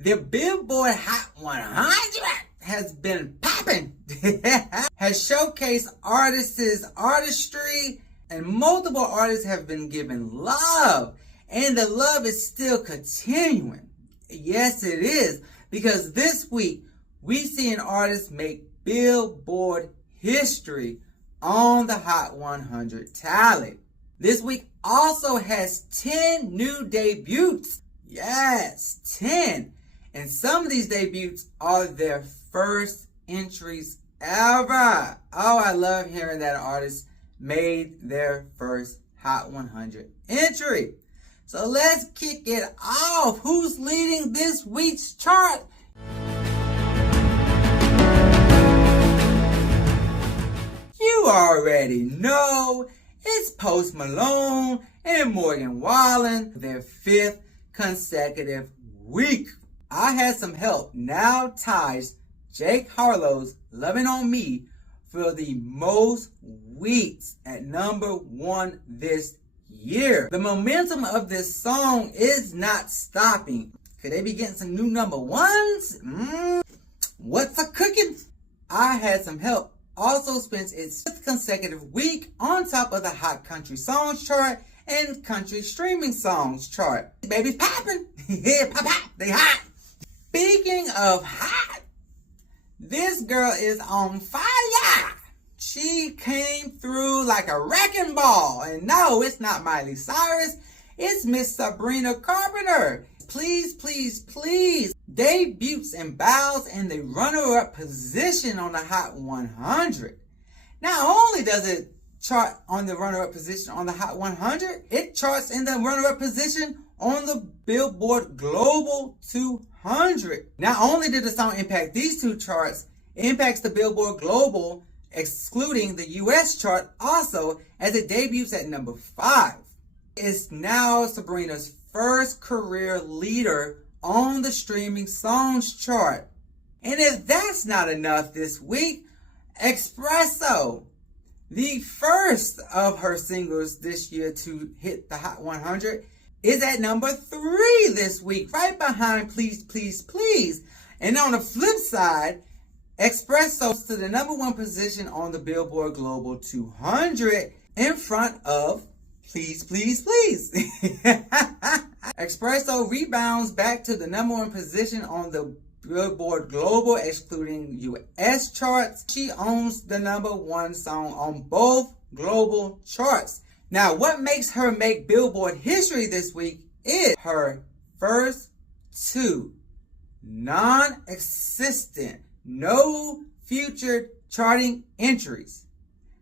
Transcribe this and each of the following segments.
The Billboard Hot 100 has been popping, has showcased artists' artistry, and multiple artists have been given love. And the love is still continuing. Yes, it is. Because this week, we see an artist make Billboard history on the Hot 100 tally. This week also has 10 new debuts. Yes, 10. And some of these debuts are their first entries ever. Oh, I love hearing that artists made their first Hot 100 entry. So let's kick it off. Who's leading this week's chart? You already know it's Post Malone and Morgan Wallen, their 5th consecutive week. I Had Some Help now ties Jake Harlow's Lovin' On Me for the most weeks at number 1 this year. The momentum of this song is not stopping. Could they be getting some new number 1s? What's a cooking? I Had Some Help also spends its 5th consecutive week on top of the Hot Country Songs chart and Country Streaming Songs chart. Baby's popping. Yeah, pop, they hot. Speaking of hot, this girl is on fire. She came through like a wrecking ball. And no, it's not Miley Cyrus. It's Miss Sabrina Carpenter. Please, please, please. Debuts and bows in the runner-up position on the Hot 100. Not only does it chart on the runner-up position on the Hot 100, it charts in the runner-up position on the Billboard Global 200. Not only did the song impact these two charts, it impacts the Billboard Global, excluding the US chart also, as it debuts at number 5. It's now Sabrina's first career leader on the Streaming Songs chart. And if that's not enough this week, Espresso, the first of her singles this year to hit the Hot 100, is at number 3 this week, right behind Please, Please, Please. And on the flip side, Espresso to the number 1 position on the Billboard Global 200 in front of Please, Please, Please. Espresso rebounds back to the number 1 position on the Billboard Global, excluding US charts. She owns the number 1 song on both global charts. Now, what makes her make Billboard history this week is her first 2 non-existent, no featured charting entries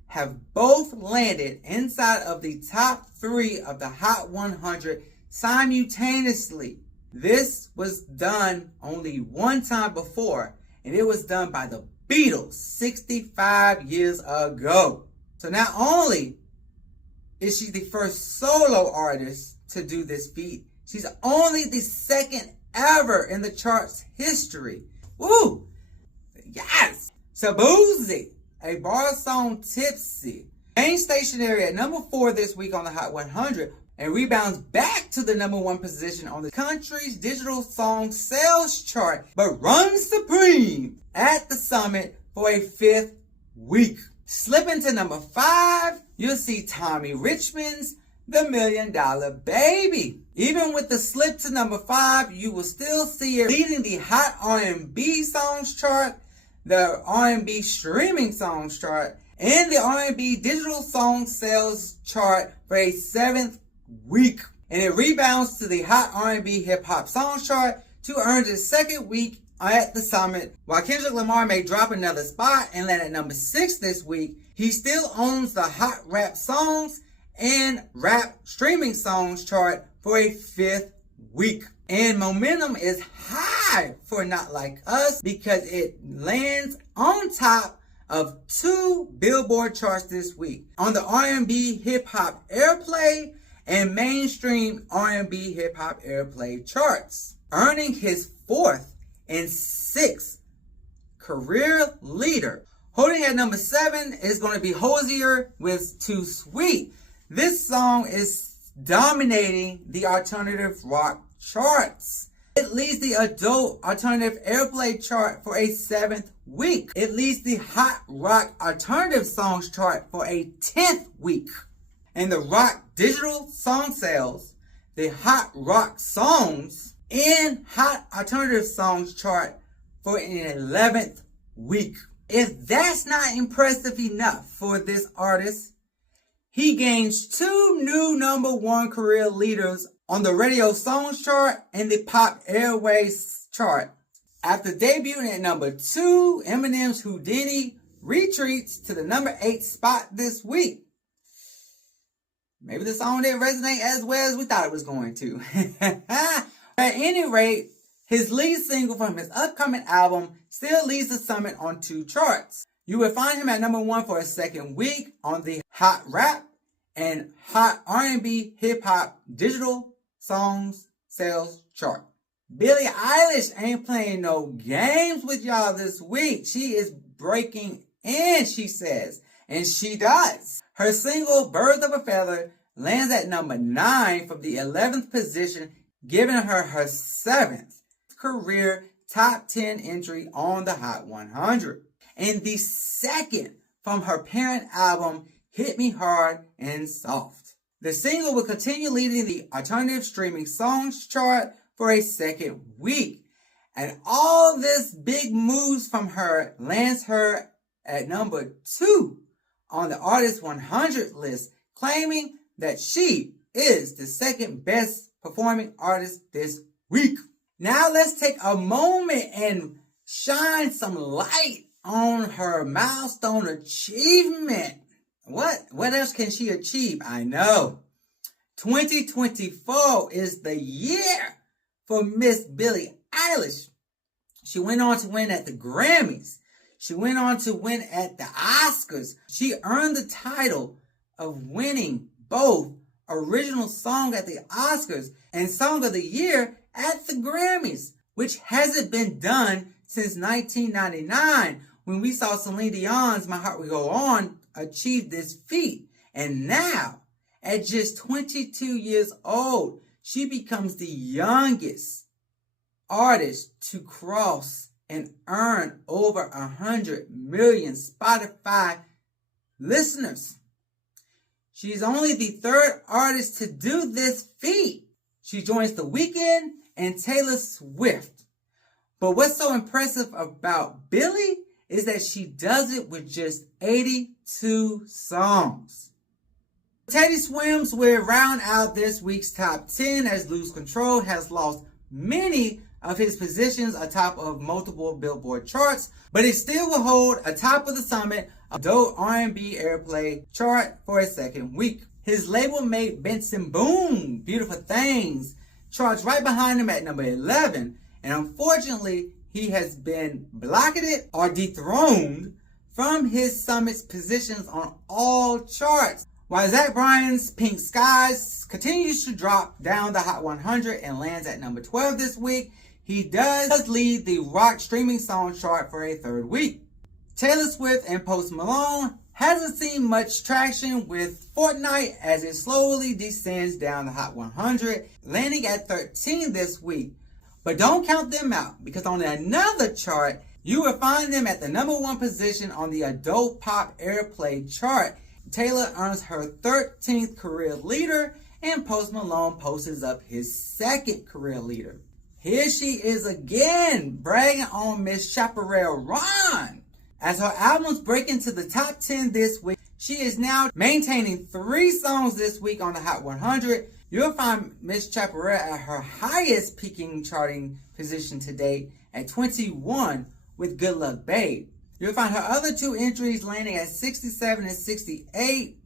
have both landed inside of the top 3 of the Hot 100 simultaneously. This was done only one time before, and it was done by the Beatles 65 years ago. So not only is she the first solo artist to do this feat, she's only the 2nd ever in the chart's history. Woo! Yes! Shaboozey, a bar song Tipsy, remains stationary at number 4 this week on the Hot 100 and rebounds back to the number 1 position on the country's digital song sales chart, but runs supreme at the summit for a 5th week. Slipping to number 5, you'll see Tommy Richmond's The $1 Million Baby. Even with the slip to number 5, you will still see it leading the Hot R&B Songs chart, the R&B Streaming Songs chart, and the R&B Digital Song Sales chart for a 7th week. And it rebounds to the Hot R&B Hip Hop Songs chart to earn its 2nd week at the summit. While Kendrick Lamar may drop another spot and land at number 6 this week, he still owns the Hot Rap Songs and Rap Streaming Songs chart for a 5th week. And momentum is high for Not Like Us because it lands on top of 2 Billboard charts this week on the R&B Hip Hop Airplay and mainstream R&B Hip Hop Airplay charts, earning his 4th and 6th career leader. Holding at number 7 is going to be Hosier with Too Sweet. This song is dominating the alternative rock charts. It leads the Adult Alternative Airplay chart for a 7th week. It leads the Hot Rock Alternative Songs chart for a 10th week. And the Rock Digital Song Sales, the Hot Rock Songs and Hot Alternative Songs chart for an 11th week. If that's not impressive enough for this artist, he gains 2 new #1 career leaders on the Radio Songs chart and the Pop Airways chart. After debuting at number 2, Eminem's Houdini retreats to the number 8 spot this week. Maybe the song didn't resonate as well as we thought it was going to. At any rate, his lead single from his upcoming album still leads the summit on 2 charts. You will find him at number 1 for a 2nd week on the Hot Rap and Hot R&B Hip Hop Digital Songs Sales chart. Billie Eilish ain't playing no games with y'all this week. She is breaking in, she says, and she does. Her single, Birds of a Feather, lands at number 9 from the 11th position, giving her her 7th career top 10 entry on the Hot 100. And the 2nd from her parent album, Hit Me Hard and Soft. The single will continue leading the alternative streaming songs chart for a 2nd week. And all this big moves from her lands her at number 2 on the Artist 100 list, claiming that she is the 2nd best performing artist this week. Now let's take a moment and shine some light on her Milestone Achievement. What else can she achieve? I know. 2024 is the year for Miss Billie Eilish. She went on to win at the Grammys. She went on to win at the Oscars. She earned the title of winning both Original Song at the Oscars and Song of the Year at the Grammys, which hasn't been done since 1999 when we saw Celine Dion's My Heart Will Go On achieve this feat. And now, at just 22 years old, she becomes the youngest artist to cross and earn over 100 million Spotify listeners. She's only the 3rd artist to do this feat. She joins The Weeknd and Taylor Swift. But what's so impressive about Billie is that she does it with just 82 songs. Teddy Swims will round out this week's top 10 as Lose Control has lost many of his positions atop of multiple Billboard charts, but it still will hold atop of the summit Adult R&B Airplay chart for a 2nd week. His label mate Benson Boone, Beautiful Things, charts right behind him at number 11, and unfortunately he has been blocketed or dethroned from his summit's positions on all charts. While Zach Bryan's Pink Skies continues to drop down the Hot 100 and lands at number 12 this week, he does lead the rock streaming song chart for a 3rd week. Taylor Swift and Post Malone hasn't seen much traction with Fortnite as it slowly descends down the Hot 100, landing at 13 this week. But don't count them out, because on another chart, you will find them at the number 1 position on the Adult Pop Airplay chart. Taylor earns her 13th career leader, and Post Malone posts up his 2nd career leader. Here she is again, bragging on Miss Chaparral Ron. As her albums break into the top 10 this week, she is now maintaining 3 songs this week on the Hot 100. You'll find Miss Chaparral at her highest peaking charting position to date at 21 with Good Luck Babe. You'll find her other 2 entries landing at 67 and 68,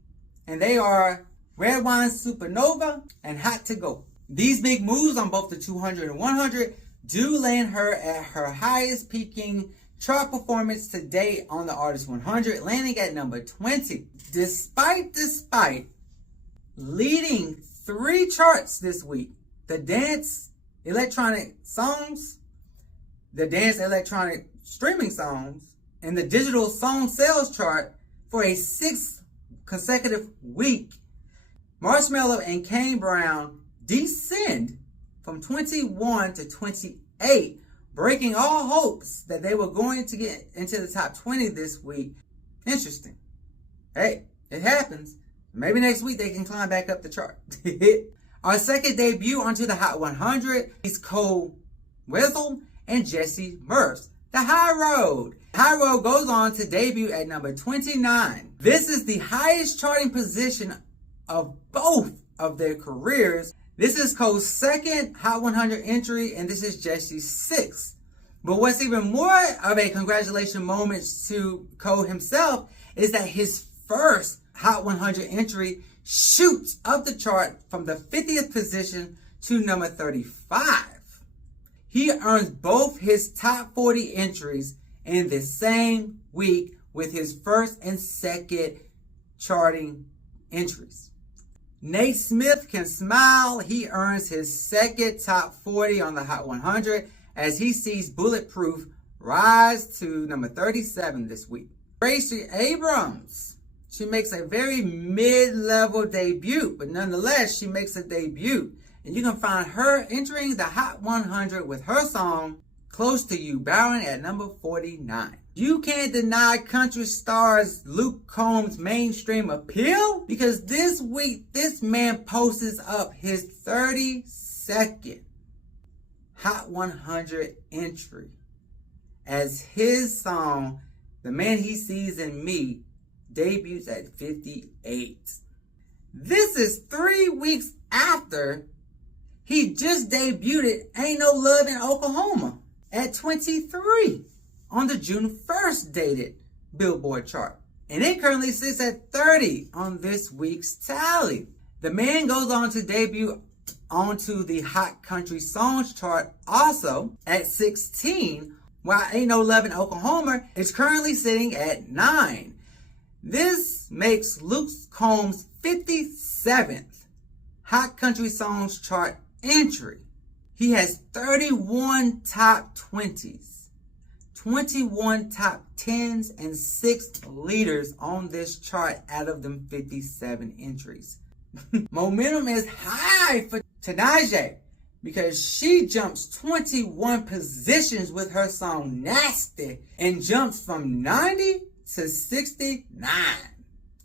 and they are Red Wine Supernova and Hot to Go. These big moves on both the 200 and 100 do land her at her highest peaking chart performance to date on the Artist 100, landing at number 20. Despite leading 3 charts this week, the dance electronic songs, the dance electronic streaming songs, and the digital song sales chart for a 6th consecutive week, Marshmello and Kane Brown descend from 21 to 28, breaking all hopes that they were going to get into the top 20 this week. Interesting. Hey, it happens. Maybe next week they can climb back up the chart. Our second debut onto the Hot 100 is Cole Wizzle and Jesse Murphs, The High Road. High Road goes on to debut at number 29. This is the highest charting position of both of their careers. This is Cole's second Hot 100 entry, and this is Jesse's sixth. But what's even more of a congratulation moment to Cole himself is that his first Hot 100 entry shoots up the chart from the 50th position to number 35. He earns both his top 40 entries in the same week with his first and second charting entries. Nate Smith can smile. He earns his second top 40 on the Hot 100 as he sees Bulletproof rise to number 37 this week. Gracie Abrams, she makes a very mid-level debut, but nonetheless, she makes a debut. And you can find her entering the Hot 100 with her song, Close to You, bowing at number 49. You can't deny country stars Luke Combs' mainstream appeal, because this week, this man posts up his 32nd Hot 100 entry as his song, The Man He Sees in Me, debuts at 58. This is 3 weeks after he just debuted Ain't No Love in Oklahoma at 23 on the June 1st dated Billboard Chart. And it currently sits at 30 on this week's tally. The man goes on to debut onto the Hot Country Songs chart also at 16, while Ain't No Love in Oklahoma is currently sitting at 9. This makes Luke Combs' 57th Hot Country Songs chart entry. He has 31 top 20s, 21 top 10s, and 6 leaders on this chart out of them 57 entries. Momentum is high for Tanaja because she jumps 21 positions with her song Nasty and jumps from 90 to 69.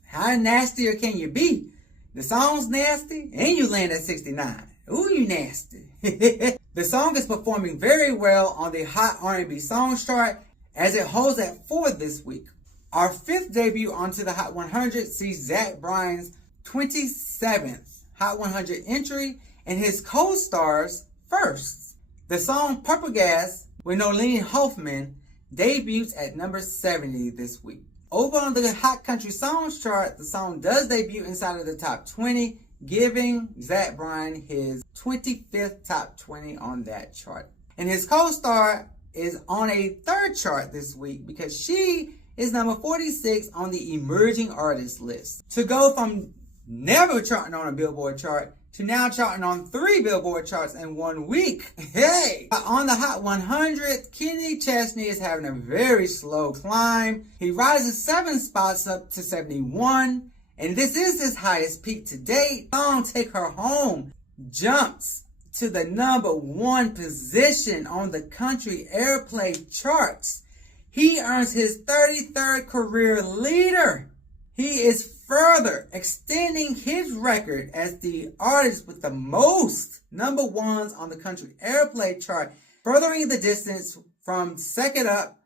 How nastier can you be? The song's nasty and you land at 69. Ooh, you nasty. The song is performing very well on the Hot R&B Songs chart as it holds at 4 this week. Our 5th debut onto the Hot 100 sees Zach Bryan's 27th Hot 100 entry and his co-stars first. The song Purple Gas with Nolene Hoffman debuts at number 70 this week. Over on the Hot Country Songs chart, the song does debut inside of the top 20, giving Zach Bryan his 25th top 20 on that chart. And his co-star is on a 3rd chart this week because she is number 46 on the emerging artist list. To go from never charting on a Billboard chart to now charting on 3 Billboard charts in 1 week. Hey! On the Hot 100, Kenny Chesney is having a very slow climb. He rises 7 spots up to 71. And this is his highest peak to date. The song Take Her Home jumps to the number 1 position on the country Airplay charts. He earns his 33rd career leader. He is further extending his record as the artist with the most number 1s on the country Airplay chart, furthering the distance from second up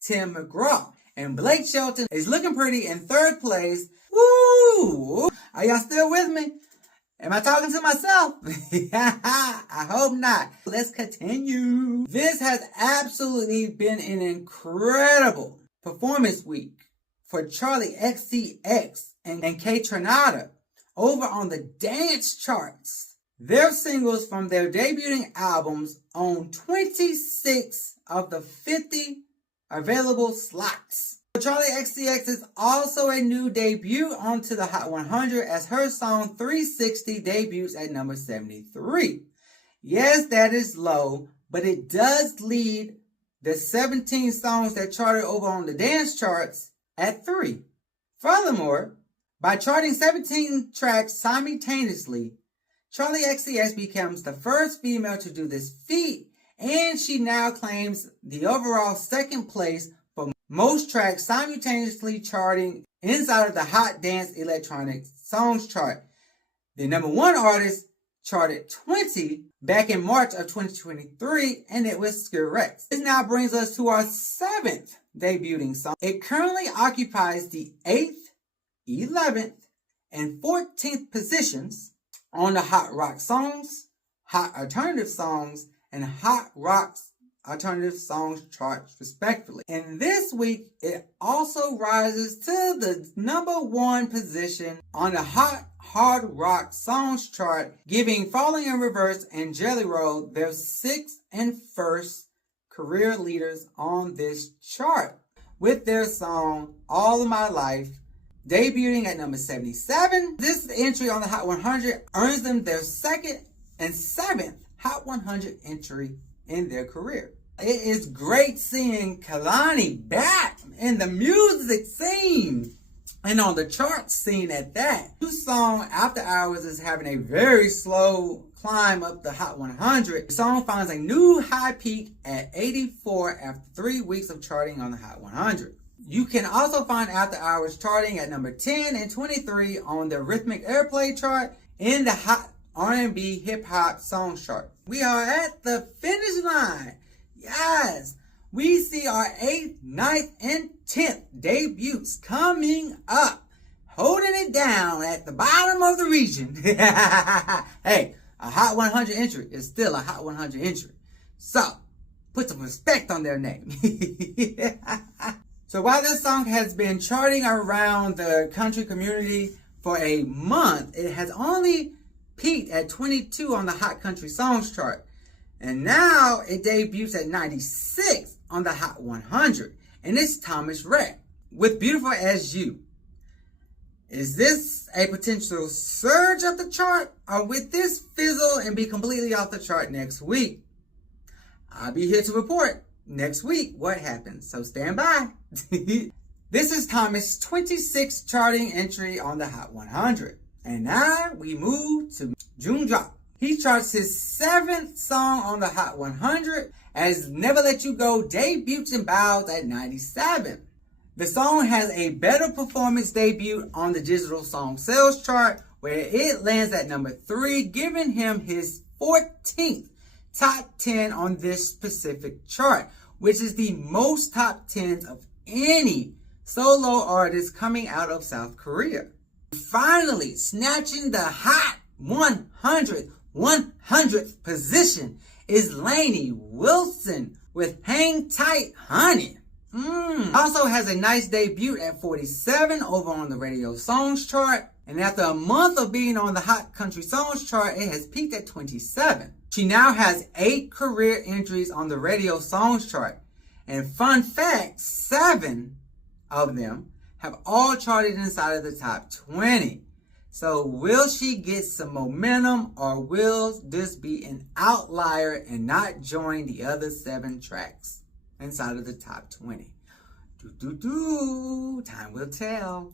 Tim McGraw. And Blake Shelton is looking pretty in 3rd place. Woo! Are y'all still with me? Am I talking to myself? I hope not. Let's continue. This has absolutely been an incredible performance week for Charlie XCX and K Tronada over on the dance charts. Their singles from their debuting albums own 26 of the 50 available slots. Charlie XCX is also a new debut onto the Hot 100 as her song 360 debuts at number 73. Yes, that is low, but it does lead the 17 songs that charted over on the dance charts at 3. Furthermore, by charting 17 tracks simultaneously, Charli XCX becomes the first female to do this feat, and she now claims the overall second place for most tracks simultaneously charting inside of the Hot Dance Electronic Songs chart. The number one artist charted 20 back in March of 2023, and it was Skrillex. This now brings us to our 7th debuting song. It currently occupies the 8th, 11th, and 14th positions on the Hot Rock Songs, Hot Alternative Songs, and Hot Rock Alternative Songs charts, respectively. And this week, it also rises to the number one position on the Hot Hard Rock Songs chart, giving Falling in Reverse and Jelly Roll their 6th and 1st career leaders on this chart, with their song All of My Life debuting at number 77. This entry on the Hot 100 earns them their 2nd and 7th Hot 100 entry in their career. It is great seeing Kehlani back in the music scene and on the chart scene at that. New song After Hours is having a very slow climb up the Hot 100. The song finds a new high peak at 84 after 3 weeks of charting on the Hot 100. You can also find After Hours charting at number 10 and 23 on the Rhythmic Airplay chart in the Hot R&B Hip Hop Songs chart. We are at the finish line. Yes, we see our 8th, 9th, and 10th debuts coming up, holding it down at the bottom of the region. Hey, a Hot 100 entry is still a Hot 100 entry. So, put some respect on their name. So while this song has been charting around the country community for a month, it has only peaked at 22 on the Hot Country Songs chart. And now it debuts at 96 on the Hot 100. And it's Thomas Rhett with Beautiful As You. Is this a potential surge of the chart, or will this fizzle and be completely off the chart next week? I'll be here to report next week what happens, so stand by. This is Thomas' 26th charting entry on the Hot 100. And now we move to June Drop. He charts his 7th song on the Hot 100 as Never Let You Go debuts and bows at 97. The song has a better performance debut on the Digital Song Sales chart, where it lands at number 3, giving him his 14th top 10 on this specific chart, which is the most top 10s of any solo artist coming out of South Korea. Finally, snatching the Hot 100th position is Lainey Wilson with Hang Tight Honey. Also has a nice debut at 47 over on the Radio Songs chart. And after a month of being on the Hot Country Songs chart, it has peaked at 27. She now has 8 career entries on the Radio Songs chart. And fun fact, 7 of them have all charted inside of the top 20. So will she get some momentum, or will this be an outlier and not join the other 7 tracks inside of the top 20? Time will tell.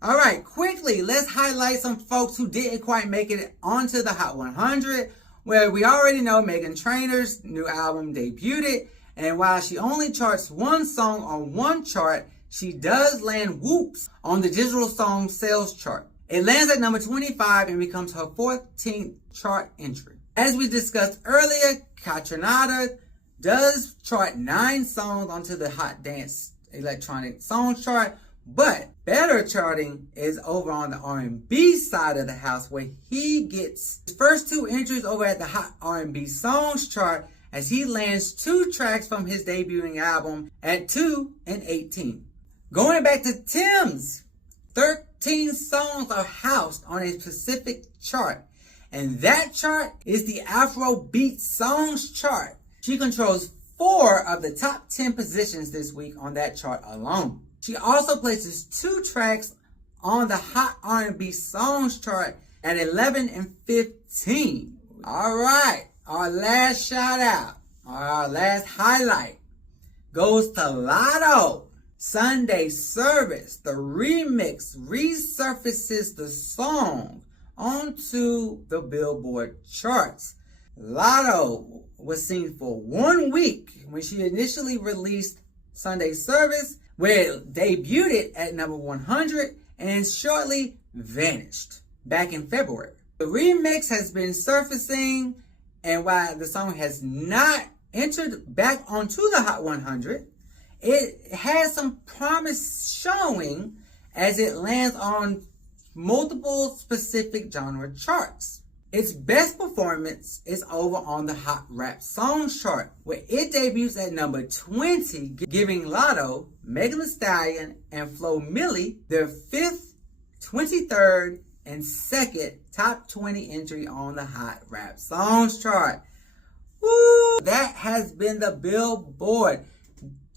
All right, quickly, let's highlight some folks who didn't quite make it onto the Hot 100, where we already know Meghan Trainor's new album debuted, and while she only charts 1 song on 1 chart, she does land Whoops on the Digital Song Sales chart. It lands at number 25 and becomes her 14th chart entry. As we discussed earlier, Katranada does chart 9 songs onto the Hot Dance Electronic Songs chart, but better charting is over on the R&B side of the house, where he gets his first 2 entries over at the Hot R&B Songs chart as he lands 2 tracks from his debuting album at 2 and 18. Going back to Tems, 13 songs are housed on a specific chart, and that chart is the Afrobeat Songs chart. She controls 4 of the top 10 positions this week on that chart alone. She also places 2 tracks on the Hot R&B Songs chart at 11 and 15. All right, our last shout out, our last highlight goes to Lotto. Sunday Service, the remix resurfaces the song onto the Billboard charts. Lotto was seen for 1 week when she initially released Sunday Service, where it debuted at number 100 and shortly vanished back in February. The remix has been surfacing, and while the song has not entered back onto the Hot 100, it has some promise showing as it lands on multiple specific genre charts. Its best performance is over on the Hot Rap Songs chart, where it debuts at number 20, giving Lotto, Megan Thee Stallion, and Flo Milli their 5th, 23rd, and 2nd top 20 entry on the Hot Rap Songs chart. Woo! That has been the Billboard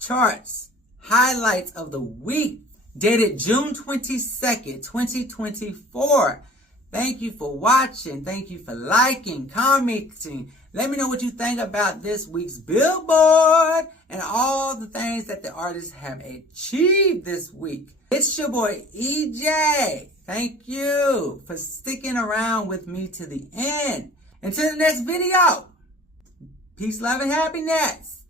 Charts Highlights of the Week, dated June 22nd, 2024. Thank you for watching. Thank you for liking, commenting. Let me know what you think about this week's Billboard and all the things that the artists have achieved this week. It's your boy EJ. Thank you for sticking around with me to the end. Until the next video, peace, love, and happiness.